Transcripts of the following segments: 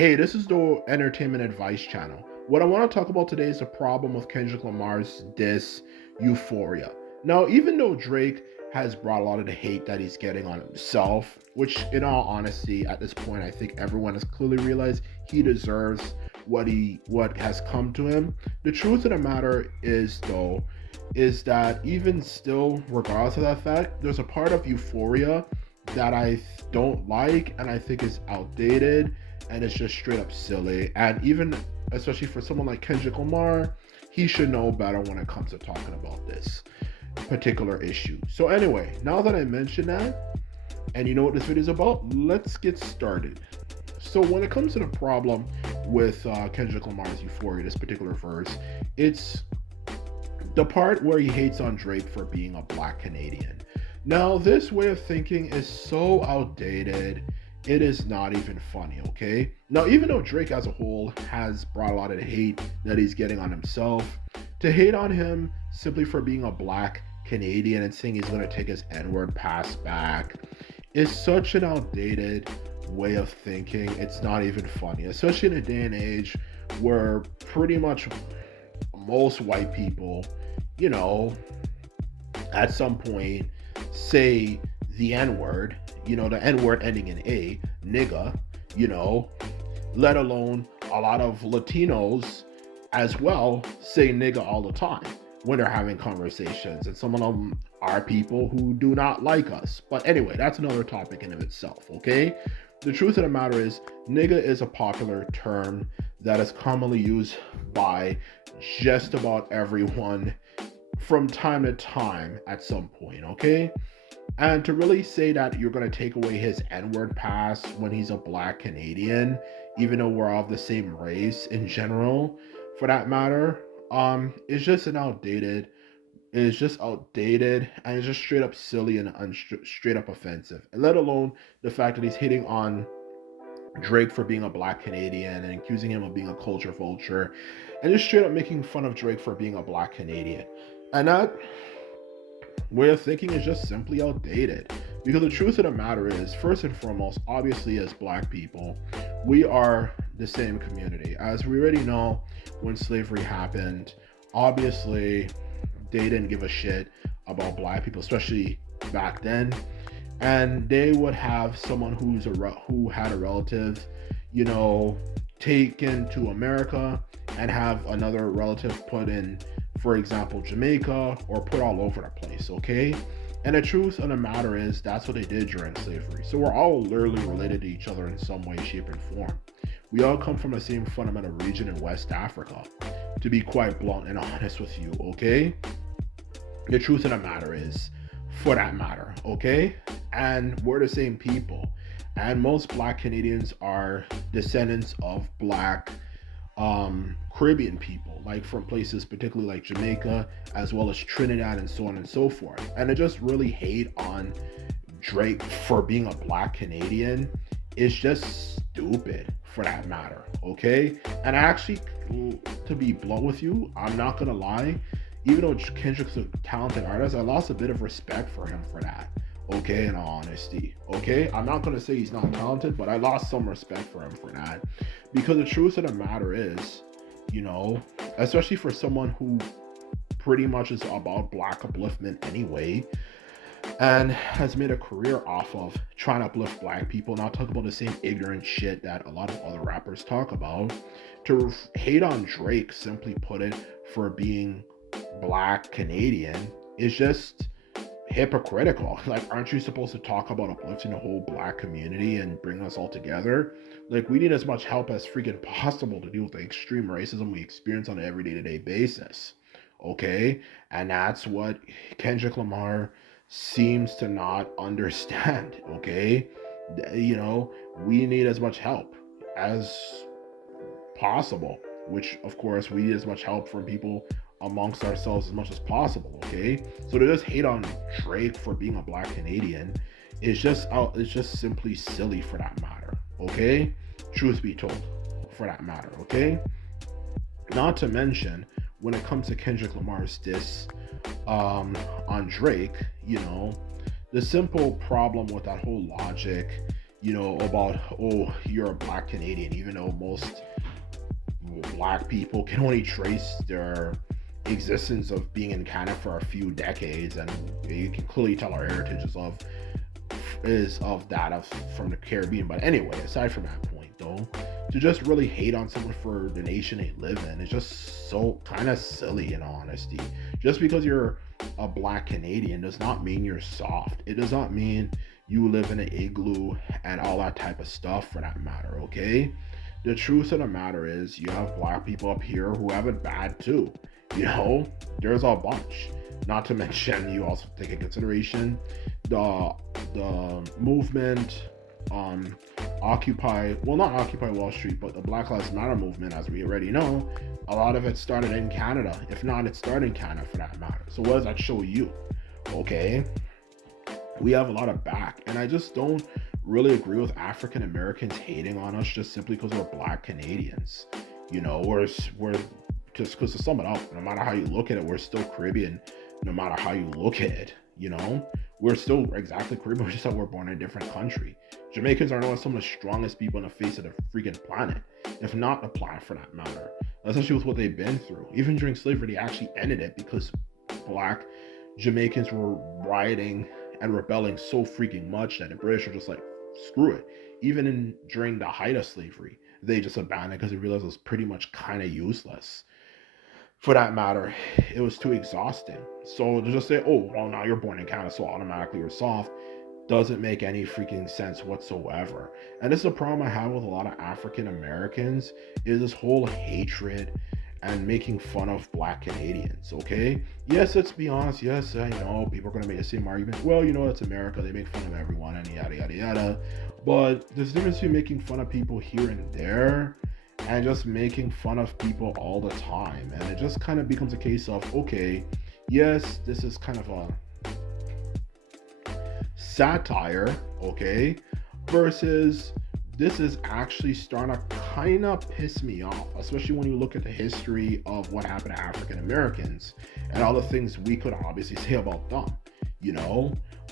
Hey, this is the Entertainment Advice Channel. What I want to talk about today is the problem with Kendrick Lamar's diss Euphoria. Now, even though Drake has brought a lot of the hate that he's getting on himself, which in all honesty, at this point, I think everyone has clearly realized he deserves what has come to him. The truth of the matter is though, is that even still, regardless of that fact, there's a part of Euphoria that I don't like and I think is outdated and it's just straight up silly. And even especially for someone like Kendrick Lamar, he should know better when it comes to talking about this particular issue. So anyway, now that I mentioned that, and you know what this video is about, let's get started. So when it comes to the problem with Kendrick Lamar's Euphoria, this particular verse, it's the part where he hates on Drake for being a black Canadian. Now, this way of thinking is so outdated, it is not even funny, okay? Now, even though Drake as a whole has brought a lot of the hate that he's getting on himself, to hate on him simply for being a black Canadian and saying he's going to take his N-word pass back is such an outdated way of thinking. It's not even funny, especially in a day and age where pretty much most white people, you know, at some point say the N-word, the N-word ending in A, nigga, let alone a lot of Latinos as well say nigga all the time when they're having conversations. And some of them are people who do not like us. But anyway, that's another topic in of itself, okay? The truth of the matter is, nigga is a popular term that is commonly used by just about everyone from time to time at some point, okay? And to really say that you're going to take away his N-word pass when he's a black Canadian, even though we're all of the same race in general, for that matter, it's just outdated, and it's just straight up silly and straight up offensive. And let alone the fact that he's hitting on Drake for being a black Canadian and accusing him of being a culture vulture, and just straight up making fun of Drake for being a black Canadian. And that way of thinking is just simply outdated. Because the truth of the matter is, first and foremost, obviously as black people, we are the same community. As we already know, when slavery happened, obviously they didn't give a shit about black people, especially back then. And they would have someone who had a relative, taken to America and have another relative put in, for example, Jamaica, or put all over the place, okay? And the truth of the matter is, that's what they did during slavery. So we're all literally related to each other in some way, shape, and form. We all come from the same fundamental region in West Africa, to be quite blunt and honest with you, okay? The truth of the matter is, for that matter, okay? And we're the same people. And most black Canadians are descendants of black Caribbean people, like from places particularly like Jamaica, as well as Trinidad and so on and so forth. And I just really hate on Drake for being a black Canadian. It's just stupid, for that matter, okay? And actually, to be blunt with you, I'm not gonna lie, even though Kendrick's a talented artist, I lost a bit of respect for him for that, okay, in all honesty, okay? I'm not gonna say he's not talented, but I lost some respect for him for that. Because the truth of the matter is, especially for someone who pretty much is about black upliftment anyway, and has made a career off of trying to uplift black people, not talk about the same ignorant shit that a lot of other rappers talk about, to hate on Drake, simply put it, for being black Canadian is just hypocritical. Like, aren't you supposed to talk about uplifting the whole black community and bring us all together? Like, we need as much help as freaking possible to deal with the extreme racism we experience on an everyday to day basis, okay? And that's what Kendrick Lamar seems to not understand, okay? We need as much help as possible, which of course we need as much help from people amongst ourselves as much as possible, okay? So to just hate on Drake for being a black Canadian is just simply silly, for that matter, okay? Truth be told, for that matter, okay? Not to mention, when it comes to Kendrick Lamar's diss on Drake, the simple problem with that whole logic about, oh, you're a black Canadian, even though most black people can only trace their existence of being in Canada for a few decades, and you can clearly tell our heritage is of that of from the Caribbean. But anyway, aside from that point, though, to just really hate on someone for the nation they live in is just so kind of silly, in all honesty. Just because you're a black Canadian does not mean you're soft. It does not mean you live in an igloo and all that type of stuff, for that matter. Okay, the truth of the matter is you have black people up here who have it bad too. You know, there's a bunch. Not to mention, you also take into consideration the movement, Occupy, well, not Occupy Wall Street, but the Black Lives Matter movement, as we already know. A lot of it started in Canada. If not, it started in Canada, for that matter. So what does that show you? Okay, we have a lot of back, and I just don't really agree with African Americans hating on us just simply because we're black Canadians. We're just because, to sum it up, no matter how you look at it, we're still Caribbean. No matter how you look at it, we're still exactly Caribbean. Just that we're born in a different country. Jamaicans are known as some of the strongest people on the face of the freaking planet, if not the planet, for that matter. Especially with what they've been through. Even during slavery, they actually ended it because black Jamaicans were rioting and rebelling so freaking much that the British were just like, screw it. Even during the height of slavery, they just abandoned it because they realized it was pretty much kind of useless. For that matter, it was too exhausting. So to just say, oh, well, now you're born in Canada, so automatically you're soft, doesn't make any freaking sense whatsoever. And this is a problem I have with a lot of African Americans, is this whole hatred and making fun of black Canadians. Okay, yes, let's be honest. Yes, I know people are going to make the same argument. Well, it's America, they make fun of everyone and yada yada yada. But there's a difference between making fun of people here and there and just making fun of people all the time. And it just kind of becomes a case of, okay, yes, this is kind of a satire, okay, versus this is actually starting to kind of piss me off, especially when you look at the history of what happened to African Americans and all the things we could obviously say about them,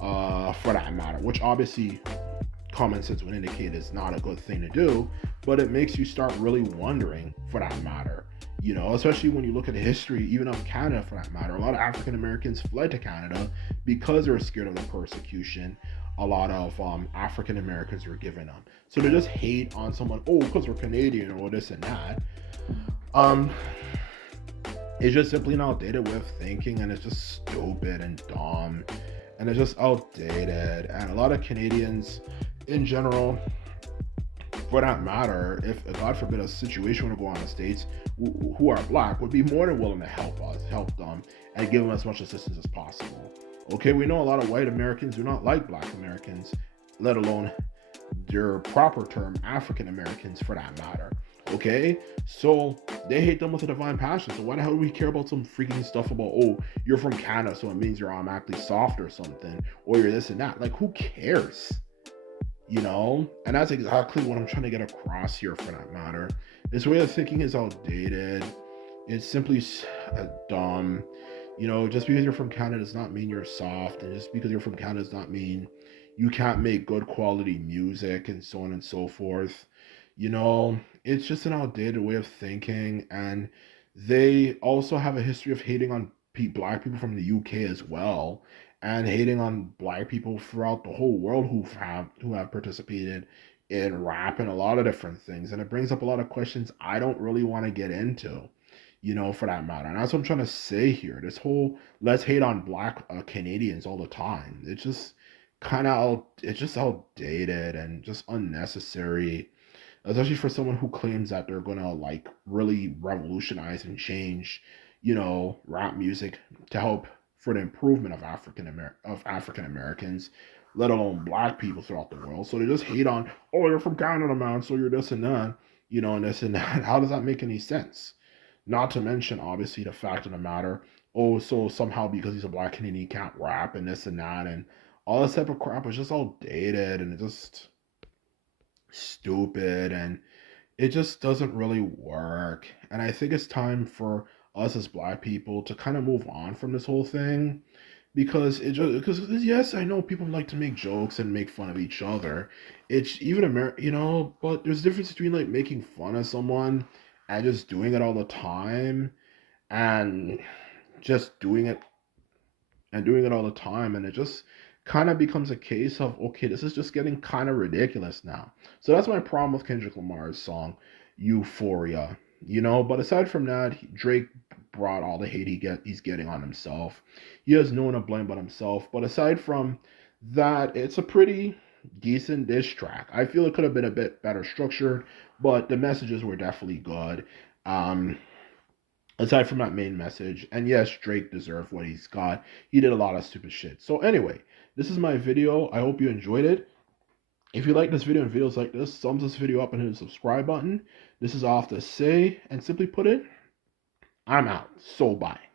for that matter, which obviously common sense would indicate is not a good thing to do, but it makes you start really wondering, for that matter, especially when you look at the history, even of Canada, for that matter. A lot of African Americans fled to Canada because they were scared of the persecution a lot of African Americans were giving them. So to just hate on someone, oh, because we're Canadian or this and that, um, it's just simply an outdated way of thinking, and it's just stupid and dumb, and it's just outdated. And a lot of Canadians in general, for that matter, if God forbid a situation were to go on in the States, who are black would be more than willing to help them, and give them as much assistance as possible. Okay, we know a lot of white Americans do not like black Americans, let alone their proper term, African Americans, for that matter. Okay, so they hate them with a divine passion. So why the hell do we care about some freaking stuff about, oh, you're from Canada, so it means you're automatically soft or something, or you're this and that? Like, who cares? And that's exactly what I'm trying to get across here, for that matter. This way of thinking is outdated. It's simply dumb. Just because you're from Canada does not mean you're soft, and just because you're from Canada does not mean you can't make good quality music, and so on and so forth. It's just an outdated way of thinking, and they also have a history of hating on black people from the UK as well, and hating on black people throughout the whole world who have participated in rap and a lot of different things. And it brings up a lot of questions I don't really want to get into, for that matter. And that's what I'm trying to say here. This whole let's hate on black Canadians all the time. It's just it's just outdated and just unnecessary, especially for someone who claims that they're gonna like really revolutionize and change, rap music to help for the improvement of African Americans, let alone black people throughout the world. So they just hate on, oh, you're from Canada, man, so you're this and that, and this and that. How does that make any sense? Not to mention, obviously, the fact of the matter, oh, so somehow because he's a black Canadian, he can't rap and this and that, and all this type of crap is just all dated, and it's just stupid, and it just doesn't really work. And I think it's time for us as black people to kind of move on from this whole thing, because yes, I know people like to make jokes and make fun of each other, It's even but there's a difference between like making fun of someone and just doing it all the time, and just doing it all the time, and it just kind of becomes a case of, okay, this is just getting kind of ridiculous now. So that's my problem with Kendrick Lamar's song Euphoria. But aside from that, Drake brought all the hate he's getting on himself. He has no one to blame but himself. But aside from that, it's a pretty decent diss track. I feel it could have been a bit better structured, but the messages were definitely good. Um, Aside from that main message, and yes, Drake deserved what he's got. He did a lot of stupid shit. So anyway, this is my video. I hope you enjoyed it. If you like this video and videos like this, thumbs this video up and hit the subscribe button. This is all I have to say, and simply put it, I'm out. So bye.